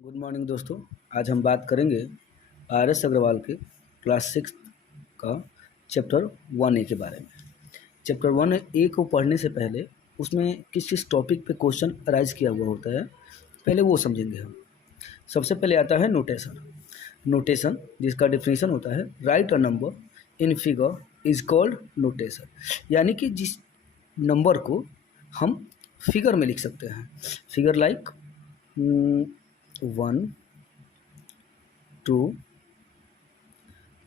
Good morning दोस्तों। आज हम बात करेंगे RS अग्रवाल के क्लास 6 का चैप्टर 1A के बारे में। चैप्टर 1A को पढ़ने से पहले उसमें किस किस टॉपिक पे क्वेश्चन अराइज किया हुआ होता है, पहले वो समझेंगे हम। सबसे पहले आता है नोटेशन। नोटेशन जिसका डेफिनेशन होता है right a number in figure is called notation, यानी कि जिस नंबर को हम फिगर में लिख सकते हैं। Figure like 1 2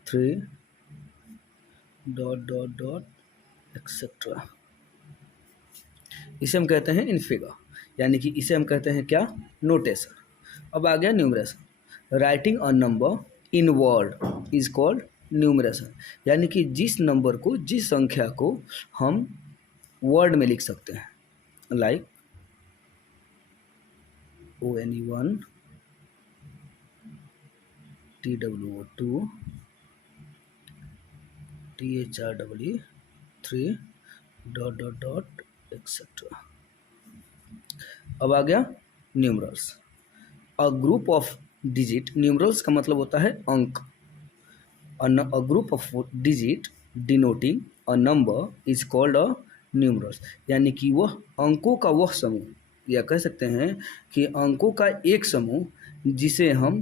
3 dot dot dot etcetera, इसे हम कहते हैं इन फिगर, यानी कि इसे हम कहते हैं क्या, नोटेशन। अब आ गया numeration. Writing a number in word is called numeration, यानी कि जिस नंबर को, जिस संख्या को हम वर्ड में लिख सकते हैं, like ONE1 TWO2 THREE dot dot dot etcetera. अब आ गया numerals. A group of digit, numerals का मतलब होता है अंक। A group of digit denoting a number is called a numerals, यानी कि वह अंकों का वह समूह, या कह सकते हैं कि अंकों का एक समूह जिसे हम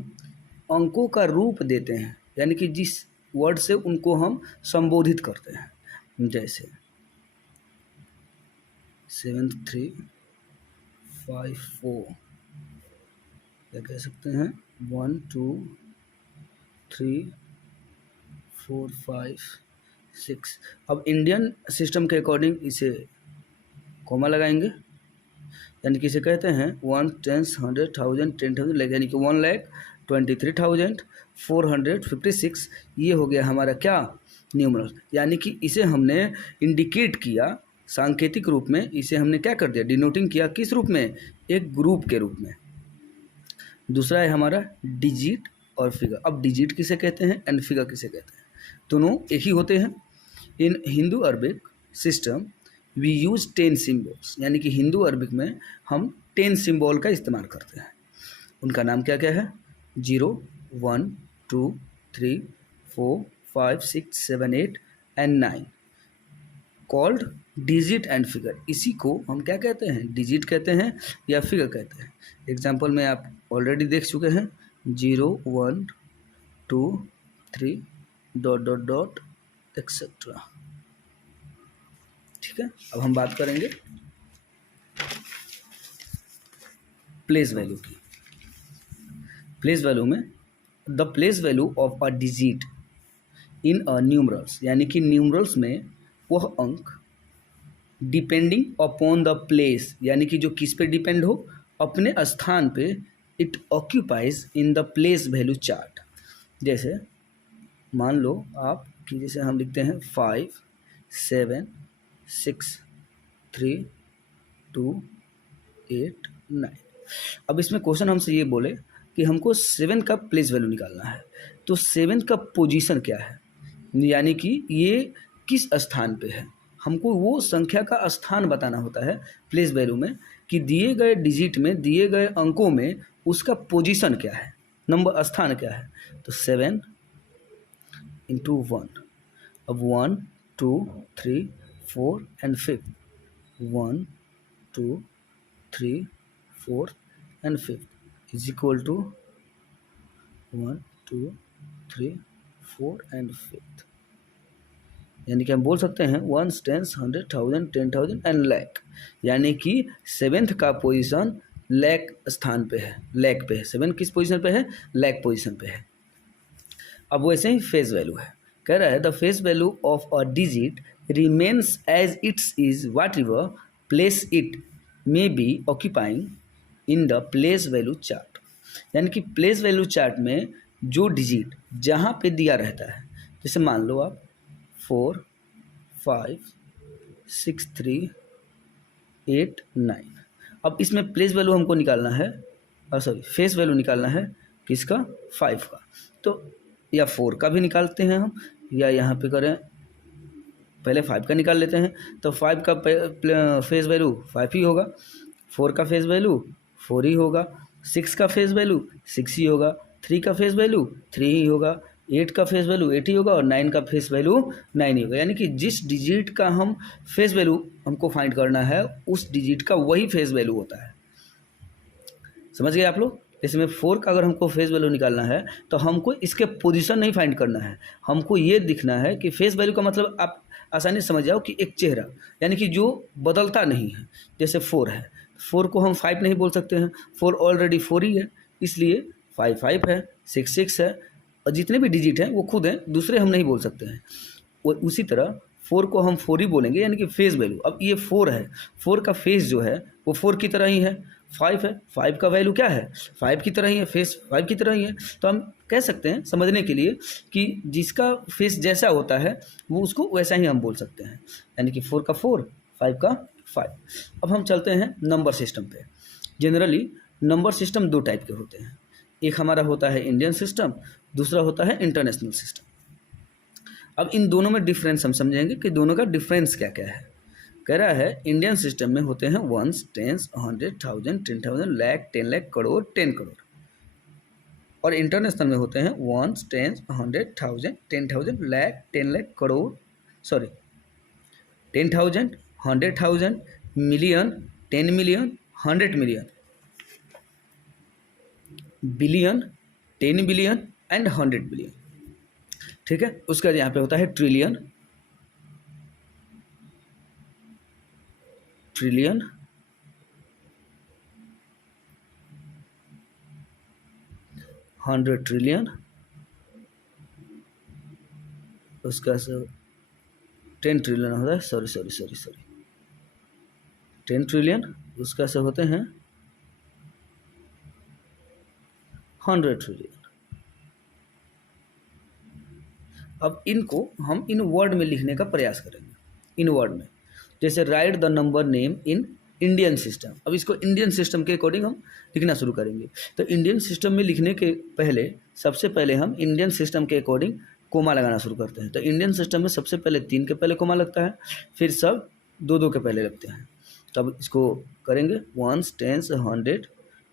अंकों का रूप देते हैं, यानी कि जिस वर्ड से उनको हम संबोधित करते हैं। जैसे 735 4, या कह सकते हैं 1 2 3 4 5 6। अब इंडियन सिस्टम के अकॉर्डिंग इसे कॉमा लगाएंगे, यानी कि इसे कहते हैं 1 10 100 1000 10,000, यानी कि 1,23,456। ये हो गया हमारा क्या, न्यूमरल। यानी कि इसे हमने इंडिकेट किया सांकेतिक रूप में, इसे हमने क्या कर दिया, डिनोटिंग किया किस रूप में, एक ग्रुप के रूप में। दूसरा है हमारा डिजिट और फिगर। अब डिजिट किसे कहते हैं एंड फिगर किसे कहते हैं, दोनों एक ही होते हैं। In Hindu Arabic system we use 10 symbols, यानी कि हिंदू अरबिक में हम 10 सिम्बॉल का इस्तेमाल करते हैं। उनका नाम क्या क्या है, 0 1 2 3 4 5 6 7 8 and 9, called digit and figure. इसी को हम क्या कहते हैं, डिजिट कहते हैं या फिगर कहते हैं। एग्जाम्पल में आप ऑलरेडी देख चुके हैं, 0 1 2 3 डॉट डॉट डॉट एक्सेट्रा। ठीक है, अब हम बात करेंगे प्लेस वैल्यू की। प्लेस वैल्यू में the place value of a digit in a numerals, यानी कि न्यूमरल्स में वह अंक डिपेंडिंग अपॉन द प्लेस, यानी कि जो किस पे डिपेंड हो, अपने स्थान पे, it occupies in the place value chart. जैसे मान लो आप कि जैसे हम लिखते हैं 5 7 6 3 2 8 9। अब इसमें क्वेश्चन हमसे ये बोले कि हमको 7 का प्लेस वैल्यू निकालना है, तो 7 का पोजीशन क्या है, यानी कि ये किस स्थान पे है, हमको वो संख्या का स्थान बताना होता है प्लेस वैल्यू में, कि दिए गए डिजिट में, दिए गए अंकों में उसका पोजीशन क्या है, नंबर स्थान क्या है। तो 7 इंटू 1, अब 1 2 3 4 and 5, 1 2 3 4 and 5 is equal to 1 2 3 4 and 5, यानी कि हम बोल सकते हैं 1 10 100 1000 10,000 एंड लैक, यानी कि 7th का पोजीशन लैक स्थान पे है, लैक पे है। 7 किस पोजीशन पे है, लैक पोजीशन पे है। अब वैसे ही फेस वैल्यू है, कह रहा है the face value of a digit remains as it's is whatever place it may be occupying in the place value chart, यानी कि प्लेस वैल्यू चार्ट में जो डिजिट जहाँ पे दिया रहता है, जैसे मान लो आप 4 5 6 3 8 9। अब इसमें प्लेस वैल्यू हमको निकालना है, सॉरी फेस वैल्यू निकालना है किसका, 5 का। तो या 4 का भी निकालते हैं हम, या यहाँ पे करें पहले 5 का निकाल लेते हैं, तो 5 का फेस वैल्यू 5 ही होगा, 4 का फेस वैल्यू 4 ही होगा। 6 का फेस वैल्यू 6 ही होगा, 3 का फेस वैल्यू 3 ही होगा, 8 का फेस वैल्यू 8 ही होगा और 9 का फेस वैल्यू 9 ही होगा। यानी कि जिस डिजिट का हम फेस वैल्यू हमको फाइंड करना है उस डिजिट का वही फेस वैल्यू होता है। समझ गए आप लोग? इसमें 4 का अगर हमको फेस वैल्यू निकालना है तो हमको इसके पोजीशन नहीं फाइंड करना है, हमको ये दिखना है कि फेस वैल्यू का मतलब आप आसानी से समझ जाओ कि एक चेहरा, यानी कि जो बदलता नहीं है। जैसे 4 है, 4 को हम 5 नहीं बोल सकते हैं, 4 ऑलरेडी 4 ही है, इसलिए 5 5 है, 6 6 है, और जितने भी डिजिट हैं वो खुद हैं, दूसरे हम नहीं बोल सकते हैं। वो उसी तरह 4 को हम 4 ही बोलेंगे, यानी कि फेस वैल्यू। अब ये 4 है, 4 का फेस जो है वो 4 की तरह ही है। 5 है, 5 का वैल्यू क्या है, 5 की तरह ही है, फेस 5 की तरह ही है। तो हम कह सकते हैं समझने के लिए कि जिसका फेस जैसा होता है वो उसको वैसा ही हम बोल सकते हैं, यानी कि 4 का 4, 5 का 5। अब हम चलते हैं नंबर सिस्टम पे। जनरली नंबर सिस्टम दो टाइप के होते हैं, एक हमारा होता है इंडियन सिस्टम, दूसरा होता है इंटरनेशनल सिस्टम। अब इन दोनों में डिफरेंस हम समझेंगे कि दोनों का डिफरेंस क्या क्या है। कह रहा है इंडियन सिस्टम में होते हैं वंस, टेंस, 100, 1000, 10,000, लाख, 10 लाख, करोड़, 10 करोड़। और इंटरनेशनल में होते हैं ones, tens, 100, 1000, 10,000, lakh, 10 lakh, crore, sorry 10,000, 100,000, million, 10 million, 100 million, billion, 10 billion and 100 billion. ठीक है, उसके बाद यहाँ पे होता है ट्रिलियन, ट्रिलियन, 100 ट्रिलियन, उसका 10 ट्रिलियन होता है, सॉरी 10 ट्रिलियन, उसका से होते हैं 100 ट्रिलियन। अब इनको हम इन वर्ड में लिखने का प्रयास करेंगे, इन वर्ड में। जैसे right the number name in Indian system. अब इसको इंडियन सिस्टम के अकॉर्डिंग हम लिखना शुरू करेंगे। तो इंडियन सिस्टम में लिखने के पहले सबसे पहले हम इंडियन सिस्टम के अकॉर्डिंग कोमा लगाना शुरू करते हैं। तो इंडियन सिस्टम में सबसे पहले 3 के पहले कोमा लगता है, फिर सब 2 के पहले लगते हैं। तो अब इसको करेंगे वंस, टेंस, 100,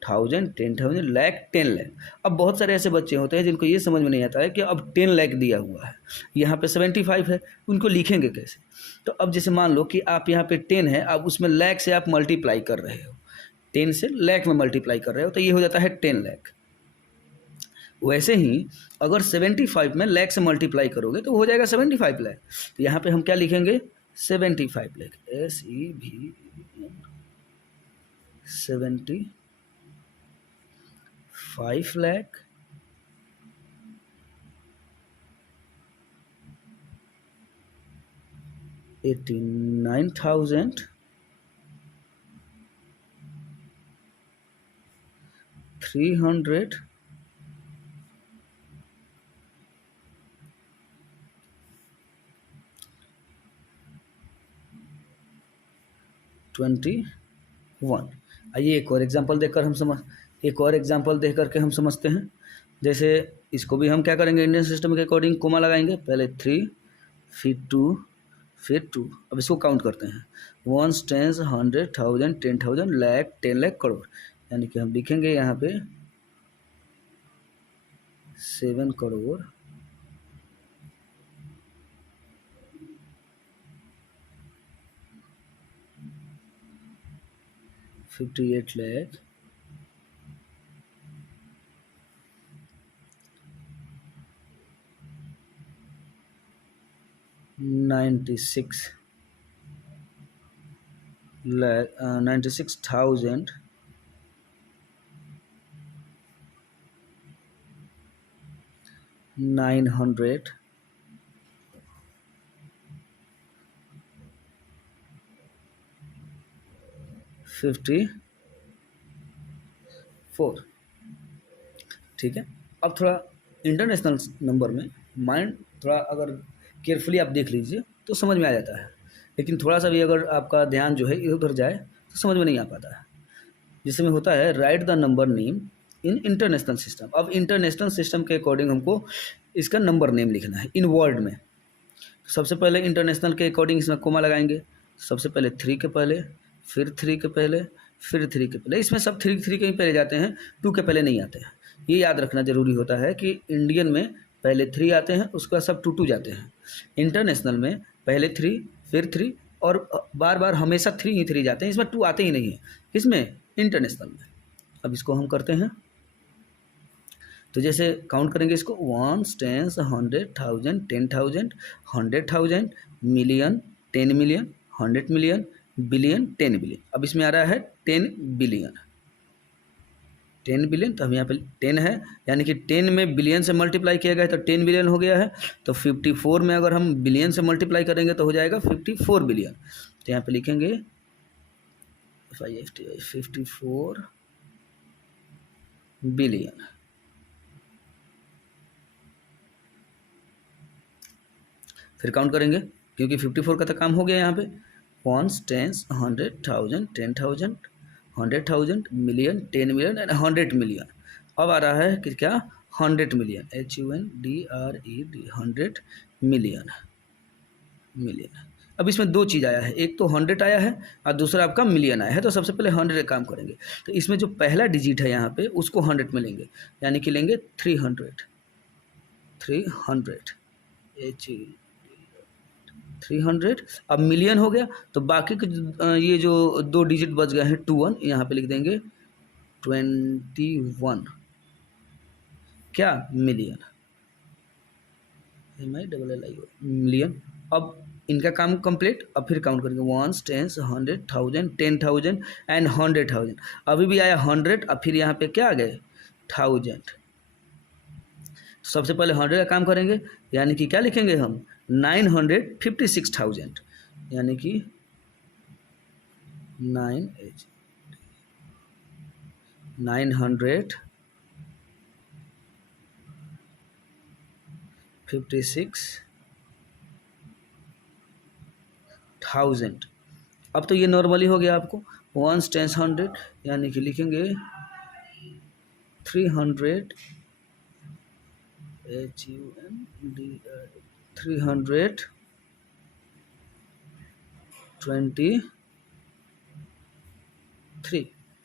1000, 10,000, लाख, 10 लाख। अब बहुत सारे ऐसे बच्चे होते हैं जिनको ये समझ में नहीं आता है कि अब 10 लाख दिया हुआ है, यहाँ पे 75 है, उनको लिखेंगे कैसे। तो अब जैसे मान लो कि आप यहाँ पे 10 है, अब उसमें लाख से आप मल्टीप्लाई कर रहे हो, 10 से लाख में मल्टीप्लाई कर रहे हो, तो ये हो जाता है 10 लाख। वैसे ही अगर 75 में लाख से मल्टीप्लाई करोगे तो हो जाएगा 75 लाख। तो यहाँ पे हम क्या लिखेंगे, 75 लाख, SEV 75 लाख 89,300 21। आइए एक और एग्जांपल देखकर हम समझते हैं। जैसे इसको भी हम क्या करेंगे, इंडियन सिस्टम के अकॉर्डिंग कोमा लगाएंगे, पहले 3, फिर 2, फिर 2। अब इसको काउंट करते हैं, वंस, टेंस, 100, 1000, 10,000, लाख, 10 लाख, करोड़। यानी कि हम लिखेंगे यहाँ पे 7 करोड़ 58 लाख 96,900 54। ठीक है, अब थोड़ा इंटरनेशनल नंबर में माइंड थोड़ा अगर केयरफुली आप देख लीजिए तो समझ में आ जाता है, लेकिन थोड़ा सा भी अगर आपका ध्यान जो है इधर उधर जाए तो समझ में नहीं आ पाता है। जिसमें होता है right the number name in international system. अब इंटरनेशनल सिस्टम के अकॉर्डिंग हमको इसका नंबर नेम लिखना है इन वर्ड में। सबसे पहले इंटरनेशनल के अकॉर्डिंग इसमें कोमा लगाएंगे, सबसे पहले 3 के पहले, फिर 3 के पहले, फिर 3 के पहले, इसमें सब 3 के ही पहले जाते हैं, 2 के पहले नहीं आते हैं। ये याद रखना ज़रूरी होता है कि इंडियन में पहले 3 आते हैं, उसके बाद सब 2 जाते हैं। इंटरनेशनल में पहले 3 फिर 3 और बार बार हमेशा 3 ही 3 जाते हैं, इसमें 2 आते ही नहीं है। किसमें? इंटरनेशनल में। अब इसको हम करते हैं, तो जैसे काउंट करेंगे इसको 1 10 100 1000 10,000 100,000 million 10 million 100 million billion 10 billion. अब इसमें आ रहा है 10 बिलियन, 10 बिलियन, तो हम यहाँ पे 10 है, यानी कि 10 में बिलियन से मल्टीप्लाई किया गया है तो 10 बिलियन हो गया है। तो 54 में अगर हम बिलियन से मल्टीप्लाई करेंगे तो हो जाएगा 54 बिलियन। तो यहाँ पे लिखेंगे 54 बिलियन। फिर काउंट करेंगे, क्योंकि 54 का तो काम हो गया यहाँ पे। 1 10 100 1000 10,000 100,000 मिलियन 10 मिलियन एंड 100 मिलियन। अब आ रहा है कि क्या? 100 मिलियन, HUNDRED 100 मिलियन मिलियन। अब इसमें 2 चीज़ आया है, एक तो 100 आया है और दूसरा आपका मिलियन आया है। तो सबसे पहले 100 का काम करेंगे, तो इसमें जो पहला डिजिट है यहाँ पे उसको 100 में लेंगे, यानी कि लेंगे 300 300। अब मिलियन हो गया, तो बाकी के ये जो 2 डिजिट बच गए हैं 21, यहाँ पे लिख देंगे 21 क्या? Million, million. अब इनका काम कंप्लीट। अब फिर काउंट करेंगे 1 10 100 1000 10,000 एंड 100,000। अभी भी आया 100 और फिर यहाँ पे क्या आ गए? 1000। सबसे पहले 100 का काम करेंगे, यानी कि क्या लिखेंगे हम? 956,000, यानी कि 956,000। अब तो ये नॉर्मली हो गया आपको 1 10 100, यानी कि लिखेंगे 300 323।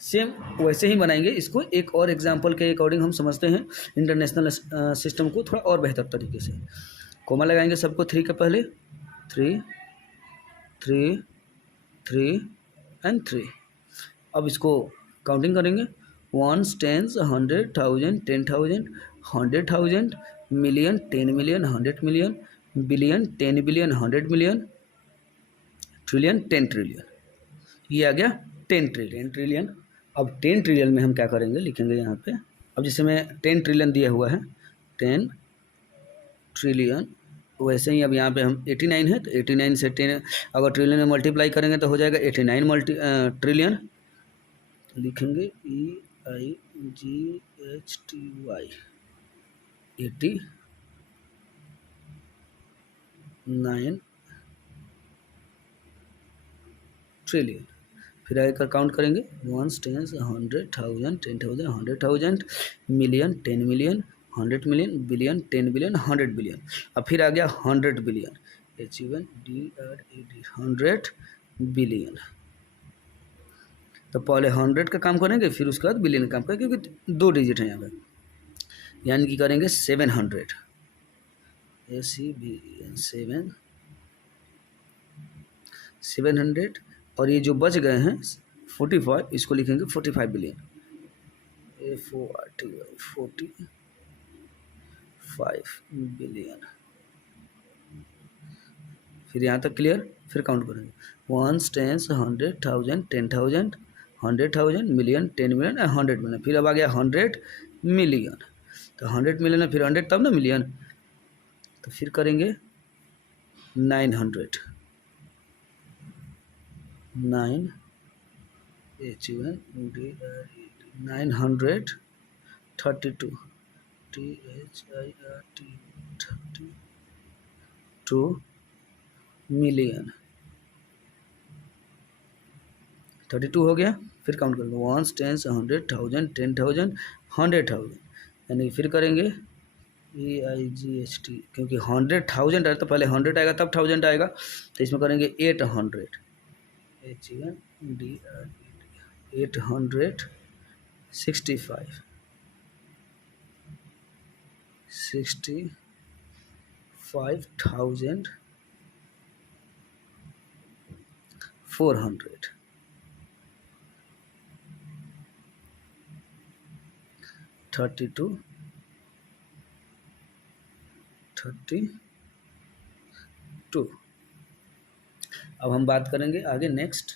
सेम वैसे ही बनाएंगे इसको। एक और एग्जांपल के अकॉर्डिंग हम समझते हैं इंटरनेशनल सिस्टम को थोड़ा और बेहतर तरीके से। कोमा लगाएंगे सबको 3 के पहले, 3 3 3 एंड 3। अब इसको काउंटिंग करेंगे 1 10 100 1000 10,000 100,000 million 10 million 100 million billion 10 billion 100 million trillion 10 trillion. ये आ गया 10 ट्रिलियन। अब 10 ट्रिलियन में हम क्या करेंगे? लिखेंगे यहाँ पे। अब जैसे मैं 10 ट्रिलियन दिया हुआ है 10 ट्रिलियन, वैसे ही अब यहाँ पे हम 89 है, तो 89 से 10 अगर ट्रिलियन में मल्टीप्लाई करेंगे तो हो जाएगा 89 ट्रिलियन। लिखेंगे EIGHTY 89 ट्रिलियन। फिर आगे काउंट करेंगे 1 10 100 1000 10,000 100,000 million 10 million 100 million billion 10 billion 100 billion. अब फिर आ गया 100 बिलियन, HUNDRED 100 बिलियन। तो पहले 100 का काम करेंगे, फिर उसके बाद बिलियन का काम करेंगे, क्योंकि 2 डिजिट हैं यहाँ पे, यानी कि करेंगे 700 700। और ये जो बच गए हैं 45, इसको लिखेंगे 45 बिलियन, FORTY 45 बिलियन। फिर यहाँ तक क्लियर। फिर काउंट करेंगे 1 10 100 1000 10,000 100,000 मिलियन 10 मिलियन 100 मिलियन। फिर अब आ गया 100 मिलियन, तो 100 मिलियन है, फिर 100 तब ना मिलियन। तो फिर करेंगे 900 932 THIRT2 मिलियन 32 हो गया। फिर काउंट करेंगे 1 10 100 1000 10,000 100,000, यानी फिर करेंगे EIGHT, क्योंकि 100,000 है तो पहले 100 आएगा तब 1000 आएगा, तो इसमें करेंगे 800 865 65,400 32 32। अब हम बात करेंगे आगे नेक्स्ट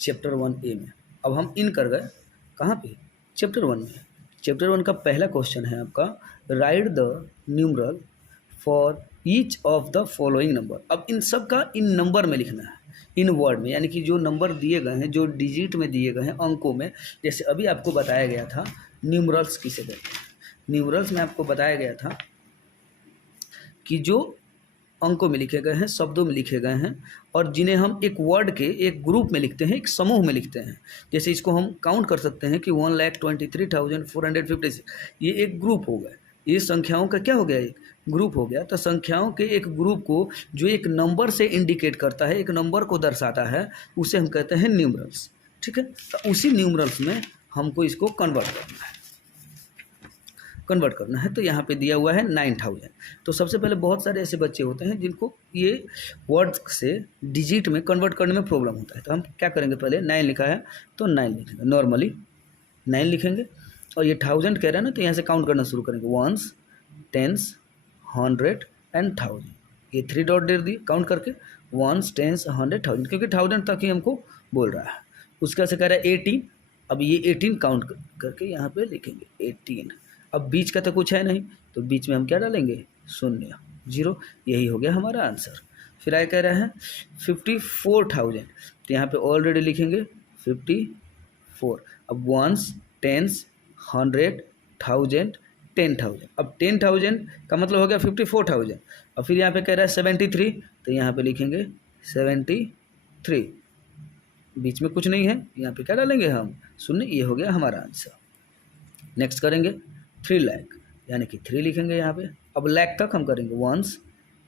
चैप्टर 1A में। अब हम इन कर गए कहाँ पे, चैप्टर 1 में। चैप्टर 1 का पहला क्वेश्चन है आपका, right the numeral for each of the following number. अब इन सब का इन नंबर में लिखना है, इन वर्ड में, यानी कि जो नंबर दिए गए हैं, जो डिजिट में दिए गए हैं, अंकों में। जैसे अभी आपको बताया गया था न्यूमरल्स किसे कहते हैं। न्यूमरल्स में आपको बताया गया था कि जो अंकों में लिखे गए हैं, शब्दों में लिखे गए हैं, और जिन्हें हम एक वर्ड के एक ग्रुप में लिखते हैं, एक समूह में लिखते हैं। जैसे इसको हम काउंट कर सकते हैं कि 1,23,456, ये एक ग्रुप हो गया। ये संख्याओं का क्या हो गया, एक ग्रुप हो गया। तो संख्याओं के एक ग्रुप को जो एक नंबर से इंडिकेट करता है, एक नंबर को दर्शाता है, उसे हम कहते हैं न्यूमरल्स। ठीक है, तो उसी न्यूमरल्स में हमको इसको कन्वर्ट करना है। तो यहाँ पे दिया हुआ है 9,000। तो सबसे पहले बहुत सारे ऐसे बच्चे होते हैं जिनको ये वर्ड्स से डिजिट में कन्वर्ट करने में प्रॉब्लम होता है। तो हम क्या करेंगे, पहले 9 लिखा है तो 9 लिखेंगे, नॉर्मली 9 लिखेंगे। और ये 1000 कह रहा है ना, तो यहाँ से काउंट करना शुरू करेंगे, 1s 10s 100 एंड 1000। ये 3 डॉट दे दिए काउंट करके, 1s 10s 100 1000, क्योंकि 1000 तक ही हमको बोल रहा है। उसका से कह रहा है 18। अब ये 18 काउंट करके यहाँ पे लिखेंगे 18। अब बीच का तो कुछ है नहीं, तो बीच में हम क्या डालेंगे, 0 0। यही हो गया हमारा आंसर। फिर आगे कह रहा है 54,000, तो यहाँ पे ऑलरेडी लिखेंगे 54। अब 1s 10s 100 1000 10,000। अब 10,000 का मतलब हो गया 54,000। और फिर यहाँ पे कह रहा है 73, तो यहाँ पे लिखेंगे 73। बीच में कुछ नहीं है, यहाँ पे क्या डालेंगे हम, 0। ये हो गया हमारा आंसर। नेक्स्ट करेंगे 3 लाख, यानी कि 3 लिखेंगे यहाँ पे। अब लाख तक हम करेंगे 1s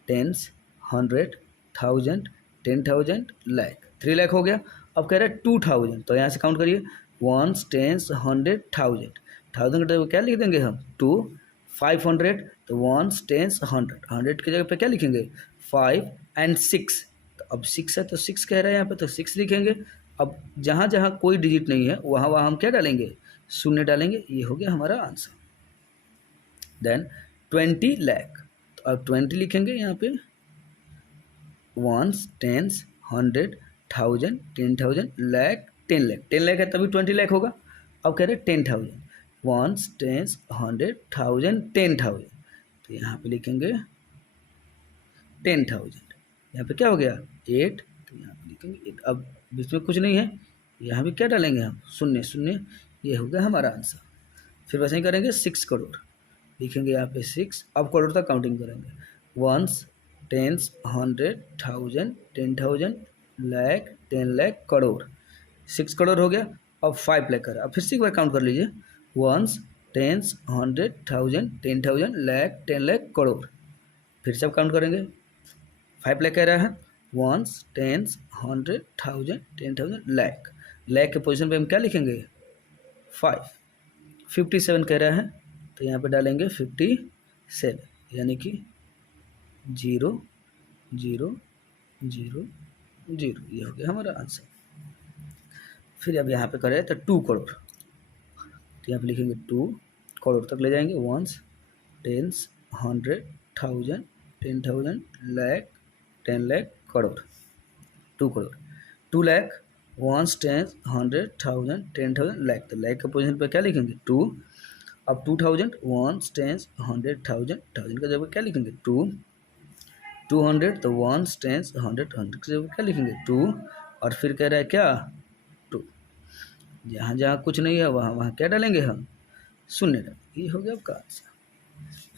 10s 100 1000 10,000 लाख, 3 लाख हो गया। अब कह रहे हैं 2,000, तो यहाँ से काउंट करिए, 1s 10s 100 1000 1000 के क्या लिख देंगे हम, 2। 500, तो 1s 10s 100 100 की जगह पे क्या लिखेंगे, 5 एंड 6। तो अब 6 है तो 6 कह रहे हैं यहाँ पे, तो 6 लिखेंगे। अब जहाँ जहाँ कोई डिजिट नहीं है वहाँ वहाँ हम क्या डालेंगे, 0 डालेंगे। ये हो गया हमारा आंसर। देन 20 लाख, तो अब 20 लिखेंगे यहाँ पे, 1s 10s 100 1000 10,000 लाख 10 लाख, 10 लाख है तभी 20 लाख होगा। अब कह रहे 10,000, 1s 10s 100 1000 10,000, तो यहाँ पे लिखेंगे 10,000। यहाँ पे क्या हो गया 8, तो यहाँ पे लिखेंगे 8। अब बीच में कुछ नहीं है, यहाँ पे क्या डालेंगे हम, 0 0। ये हो गया हमारा आंसर। फिर वैसे ही करेंगे 6 करोड़, लिखेंगे यहाँ पे 6। अब करोड़ तक काउंटिंग करेंगे, 1s 10s 100 1000 10,000 लाख 10 लाख करोड़, 6 करोड़ हो गया। अब 5 लाख कर, अब फिर से एक बार काउंट कर लीजिए, 1s 10s 100 1000 10,000 लाख 10 लाख करोड़। फिर से अब काउंट करेंगे, 5 लाख कह रहा है, 1s 10s 100 1000 10,000 लाख, लाख के पोजीशन पे हम क्या लिखेंगे, 5। 57 कह रहा है, तो यहाँ पे डालेंगे 57, यानी कि 0 0 0 0। ये हो गया हमारा आंसर। फिर अब यहाँ पे करें तो 2 करोड़, तो यहाँ पे लिखेंगे 2 करोड़ तक ले जाएंगे, 1s 10s 100 1000 10,000 lakh 10 lakh crore, 2 crore. 2 lakh, 1s 10s 100 1000 10,000 lakh, तो लाख के पोजीशन पे क्या लिखेंगे, 2। अब 2000, 1s 10s 100 1000 1000 का जगह क्या लिखेंगे, 2। 200, तो 1s 10s 100 100 की जगह क्या लिखेंगे, 2। और फिर कह रहा है क्या, 2। जहाँ जहाँ कुछ नहीं है वहाँ वहाँ क्या डालेंगे हम, 0 डालेंगे। ये हो गया आपका आंसर।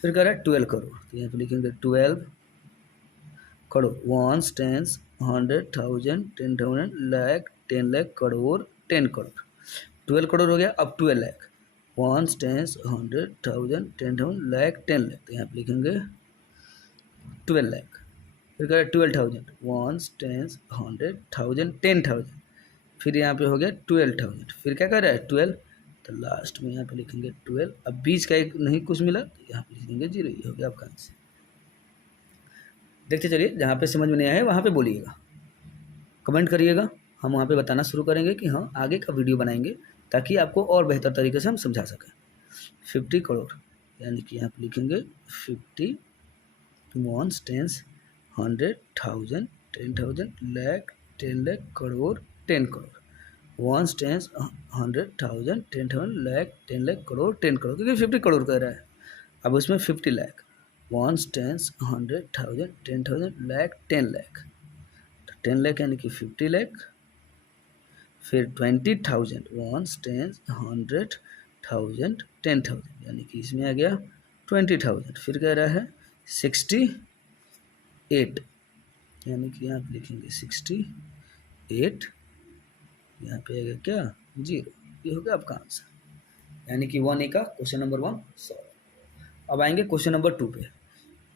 फिर कह रहा है 12 करोड़, तो यहाँ पे लिखेंगे 12 करोड़, 1s 10s 100 1000 10,000 लाख 10 लाख करोड़ 10 करोड़, 12 करोड़ हो गया। अब 12 लाख, 1s 10s 100 1000 10,000 लाख 10 लाख, तो यहाँ पे लिखेंगे 12 लाख। फिर कह रहा है 12,000, 1 10 100 1000 10,000, फिर यहाँ पे हो गया 12,000, फिर क्या कर रहा है 12, तो लास्ट में यहाँ पे लिखेंगे 12। अब बीच का एक नहीं कुछ मिला तो यहाँ पे लिख देंगे 0, ये हो गया आपका आंसर। देखते चलिए, जहाँ पे समझ में नहीं आया वहाँ पे बोलिएगा, कमेंट करिएगा, हम वहाँ पे बताना शुरू करेंगे कि हाँ आगे का वीडियो बनाएंगे ताकि आपको और बेहतर तरीके से हम समझा सकें। 50 करोड़ यानी कि यहाँ पे लिखेंगे 50 1 10 100 1000 10,000 लाख 10 लाख करोड़ 10 करोड़, 1 10 100 1000 10,000 लाख 10 लाख करोड़ 10 करोड़, क्योंकि 50 करोड़ कह रहा है। अब उसमें 50 लाख, 1 10 100 1000 10,000 लाख 10 लाख, तो 10 लाख यानी कि 50 लाख, फिर 20,000, 1 10 100 1000 10,000 यानी कि इसमें आ गया 20,000, फिर कह रहा है 68 यानी कि यहाँ पे लिखेंगे 68, यहाँ पे आएगा क्या 0, ये हो गया आपका आंसर। यानी कि 1A का क्वेश्चन नंबर 1 सॉल्व। अब आएंगे क्वेश्चन नंबर 2 पे।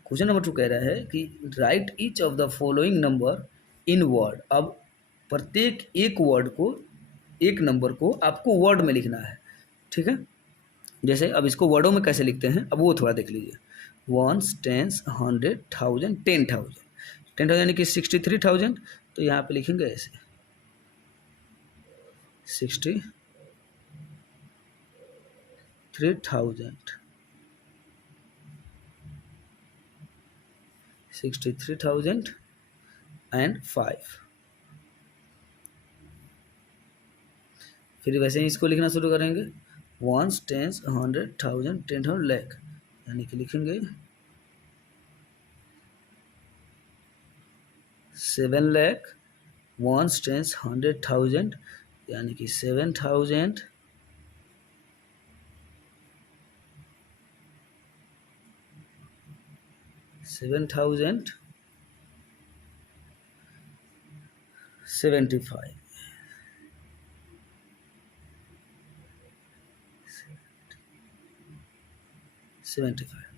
क्वेश्चन नंबर 2 कह रहा है कि right each of the following number in word. अब प्रत्येक एक वर्ड को, एक नंबर को आपको वर्ड में लिखना है, ठीक है। जैसे अब इसको वर्डों में कैसे लिखते हैं अब वो थोड़ा देख लीजिए। 1 10 100 1000 10,000, 10,000 यानी कि 63,000, तो यहाँ पे लिखेंगे ऐसे 63,000, 63,005। फिर वैसे ही इसको लिखना शुरू करेंगे 1 10 100 1000 10,000 लाख, यानी कि लिखेंगे 7 लाख, 1 10 100,000 यानी कि 7,000, 7,075, 75।